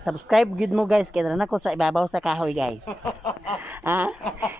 Subscribe gid mo guys kay na ko sa ibabaw sa kahoy guys. Ha?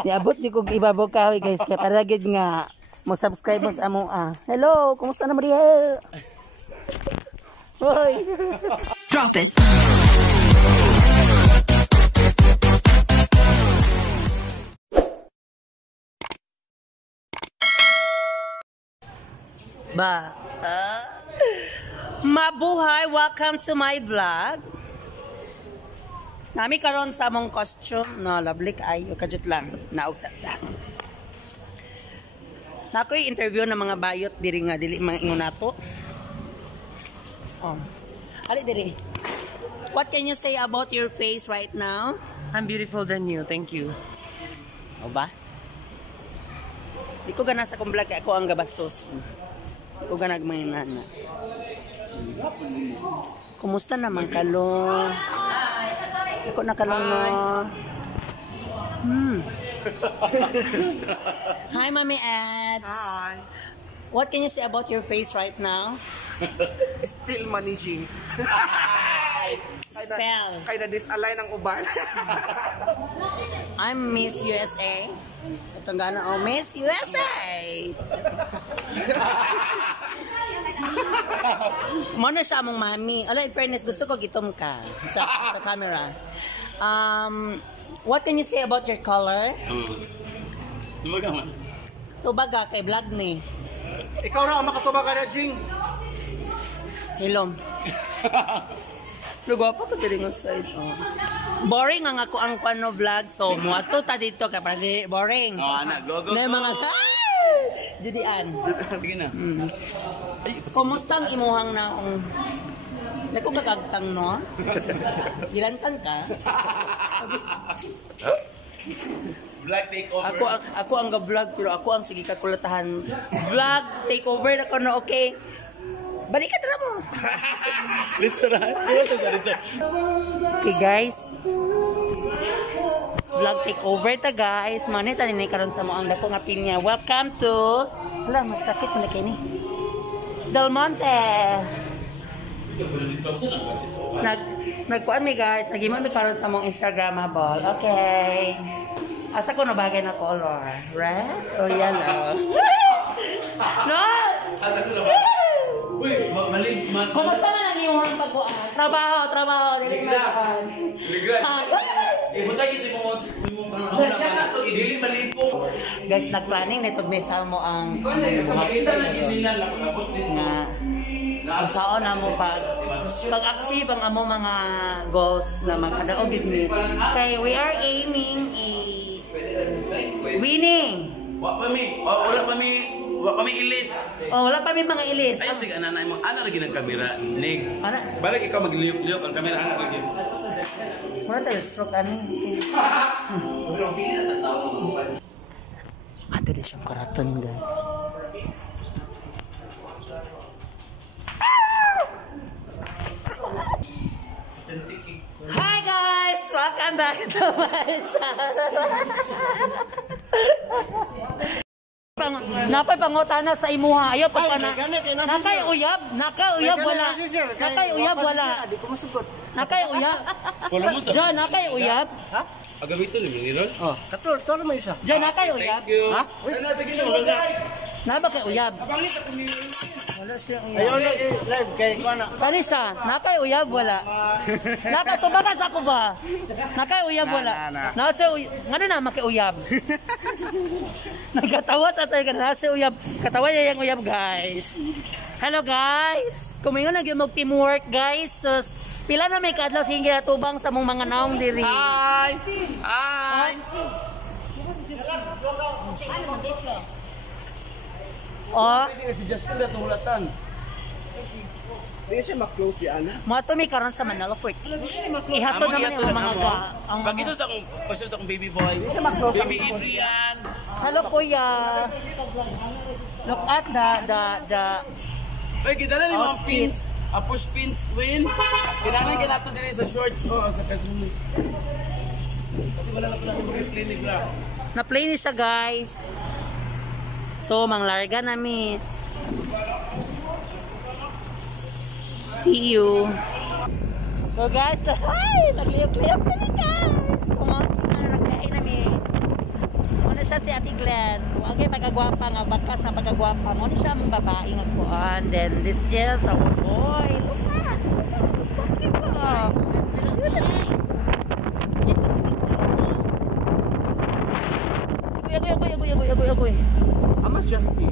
Niabot di ko ibabaw kahoy guys kay para gid nga mo subscribe mo sa amo. Hello, kumusta na Maria? Hoy. Drop it. Mabuhay, welcome to my vlog. Nami karon sa among costume, no, lovely kayo, kajut lang, naog sa ta. Nakoy interview ng mga bayot diri nga dili mga ingon nato. Ali diri. What can you say about your face right now? I'm beautiful than you, thank you. O ba? Di ko gana sa kong vlog, ako ang gabastos. Di ko gana gmayinan na. Kumusta naman kalong? Ako na kalong no. Hi Mami Ads. Hi. What can you say about your face right now? Still managing. Spell. Kaya na disalign ang uban. I'm Miss USA. Ito nga na, oh, Miss USA! Muna siya mong mami. Ala, in fairness, gusto ko gitom ka sa camera. What can you say about your color? Tumaga man. Tubaga, kay vlog ni. Ikaw ra ang makatubaga na, Jing. Hilom. Lugwapo ko diri nga side. Boring ang ako ang kwano vlog. So, muato ta dito ka para boring. Anak, go. Na mga Judian. Sige na. Kumusta ang imuhang naong Nako kakagtang no? Gilantang ka? Vlog takeover. Ako ang ga-vlog pero ako ang sige kakulatahan. Vlog takeover na ko no, okay? Balikan na mo. Literal. Okay guys. Vlog takeover ta guys. Manita ni karon sa mo ang dako nga pinya. Welcome to magsakit mo na kay ni. Del Monte. Nagkuan mi guys. Nagimo mi karon sa mong Instagramable. Okay. Asa ko na bagay na color? Red or yellow? No! Asa ko na ba? Uy, malig. Kumusta man ang iyong pagkuan? Trabaho. Dili man. Buta kita mo dili malipo. Guys, nagplanning na itong mesa mo ang Kita na gininan na pag-abot din. na usaon na mo pag-achieve ang amo mga goals na makadaog gid mi. Kay we are aiming winning. Wa pa mi ilis. Wala pa mi mga ilis. Ay sig ananay mo ana ra ginang kamera nig. Ana, Balik ikaw magliyok ang kamera ana ra gid. mura tayo stroke ani. Ato din siyang karaton guys. Hi guys! Welcome back to my channel. Napay pangutana sa imuha. Ayaw pa na. Nakay uyab wala. Nakay uyab wala. Nakay uyab. Diyan nakay uyab. Ha? Agamito ni Mingirol. Katul, tol mo isa. Diyan nakay uyab. Ha? Naba kay uyab. Ayaw na live kay kuana. Kanisa, nakay uyab wala. Nakatubagan sa ko ba? Nakay uyab wala. Nasa ngano na makay uyab. Nagkatawa sa tayo kana sa uyab. Katawa yang uyab guys. Hello guys. Kumingon lagi mo teamwork guys. So, pila na may kadlaw sige tubang sa mong mga naong diri. Hi. Si Justin na tuhulatan. Di siya ma-close di ana. Mato mi karon sa Manila Fort. Ihatod naman yung mga ang Pakita sa akong question sa akong baby boy. Baby Adrian. hello kuya. Look at the Ay, gidala ni mga pins. Push pins win. Kailangan nato din sa shorts. Sa kasumis. Kasi wala na pala yung clinic na. na-play ni siya guys. So manglarga nami. See you. So guys, ay, nagliyap-liyap kami guys. Kumangkin na nagkain namin. Muna siya si Ate Glenn. Huwag yung pagkagwapa nga, bakas na pagkagwapa. Muna siya ang babae nga kuan. Then this is our boy. Look at! Look at! Agoy. How much just pay?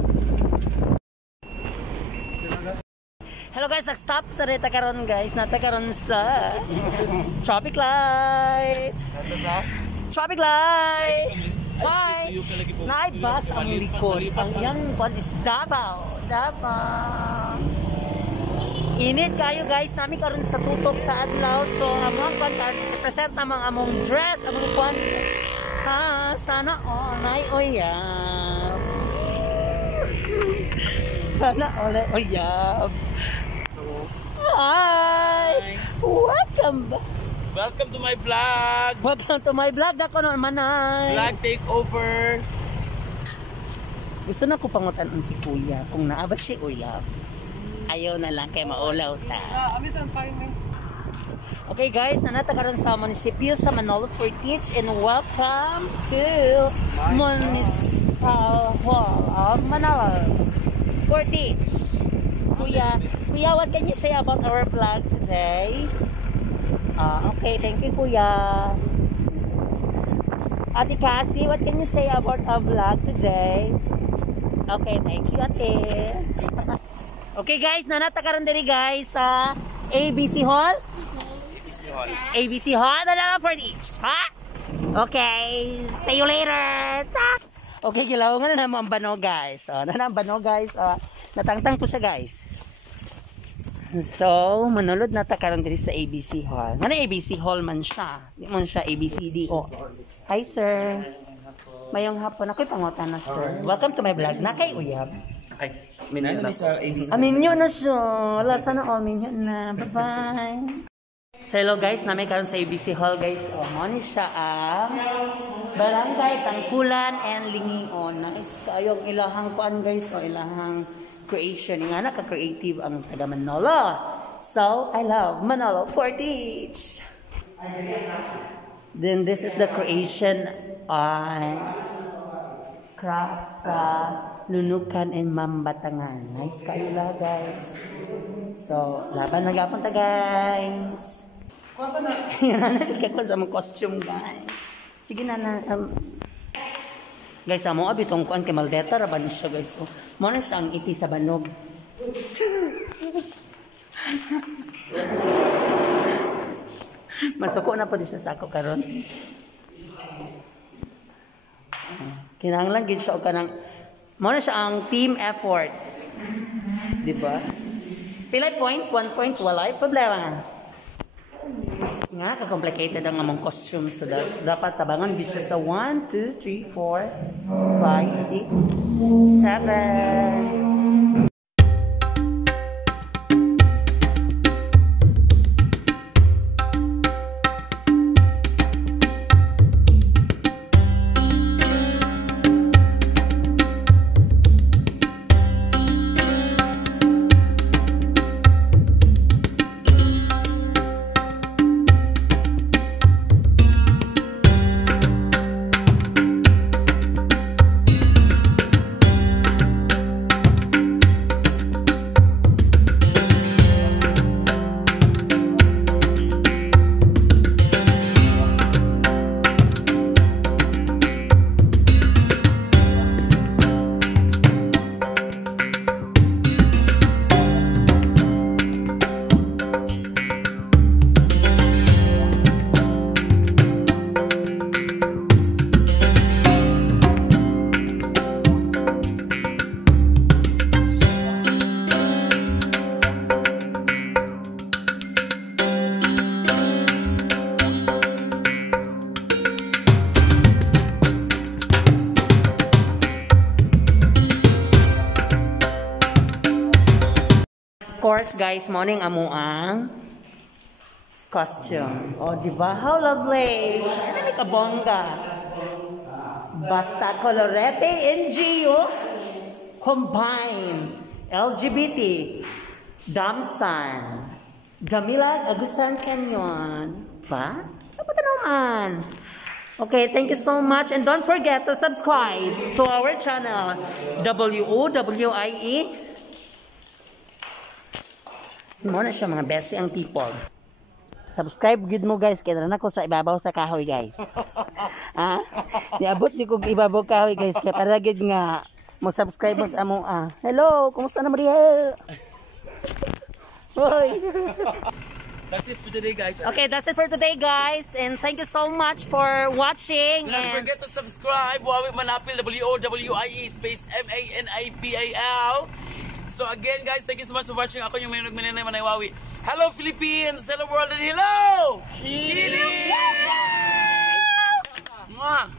Hello guys, nag-stop sa reta karon guys. Nata karon sa traffic light. Traffic light. Hi. Naibas ang likod. Ang yan one is Davao. Davao. Init kayo guys. Nami karon sa tutok sa adlaw. So among kwan sa present namang among dress, among kwan. Sana all oyab. Sana all oyab. Hi! Welcome back! Welcome to my vlog! Welcome to my vlog! Dako na manay! Vlog takeover! Gusto na ko pangutan si Kuya kung naaba si Kuya. Ayaw na lang kay maulaw ta. Okay guys, nanata karon sa munisipyo sa Manolo Fortich and welcome to Municipal Hall of Manolo Fortich. Kuya, what can you say about our vlog today? Okay, thank you, Kuya. Ate Cassie, what can you say about our vlog today? Okay, thank you, Ate. Okay, guys, nanata karon diri guys sa ABC Hall. ABC Hall, na for each, ha? Okay, see you later. Okay, gilawngan na naman ang bano, guys. Nanambano, guys. Natangtang po siya guys. So, manulod na ta karon diri sa ABC Hall. Ano ABC Hall man siya? Di man siya ABCD o. Hi sir. Mayong hapon ako'y pangutan na sir. Welcome to my vlog. Nakay uyab. Ay, minyo na sa ABC. Minyo na siya. Wala sana all minyo na. Bye-bye. So, hello guys, namin karon sa ABC Hall guys. Mani siya ang Barangay Tangkulan and Lingion. Nice kayong ilahang kuan guys. Ilahang creation. Nga naka-creative ang taga Manolo. So, I love Manolo Fortich. Then, this is the creation on craft sa Nunukan and Mambatangan. Nice kayo la, guys. So, laban na gapon ta, guys. Yan na, ikakwa sa mga costume, guys. Sige na na. Guys, amo abitong kuan kay Maldeta raban siya guys. So, mo na siya ang iti sa banog. Masuko na po di siya sa ako karon. Kinahanglan gid siya og kanang mo na siya ang team effort. Di ba? Pilay points, 1 point walay problema. Nga ka-complicated ang among costume so dapat tabangan gid siya sa 1, 2, 3, 4, 5, 6, 7. Course guys, morning amo ang costume. Oh, di ba? How lovely. Ano ni kabongga? Basta Colorete NGO combine LGBT Damsan Jamila Agusan Canyon. Pa? Apa naman? Okay, thank you so much. And don't forget to subscribe to our channel, WOWIE. Muna siya mga bestie ang people. Subscribe good mo guys, kaya na ko sa ibabaw sa kahoy guys. Ha? Niabot di ko ibabaw kahoy guys, kaya para gid nga mo subscribe mo sa amo. Hello, kumusta na Maria? Hoy. That's it for today, guys. Okay, that's it for today, guys. And thank you so much for watching. Don't And forget to subscribe. Wawi Manapil, WOWIE space MANAPAL. So again, guys, thank you so much for watching. Ako yung Maynag Minanay Manay Wawi. Hello, Philippines! Hello, world! And hello! Philippines! Mwah!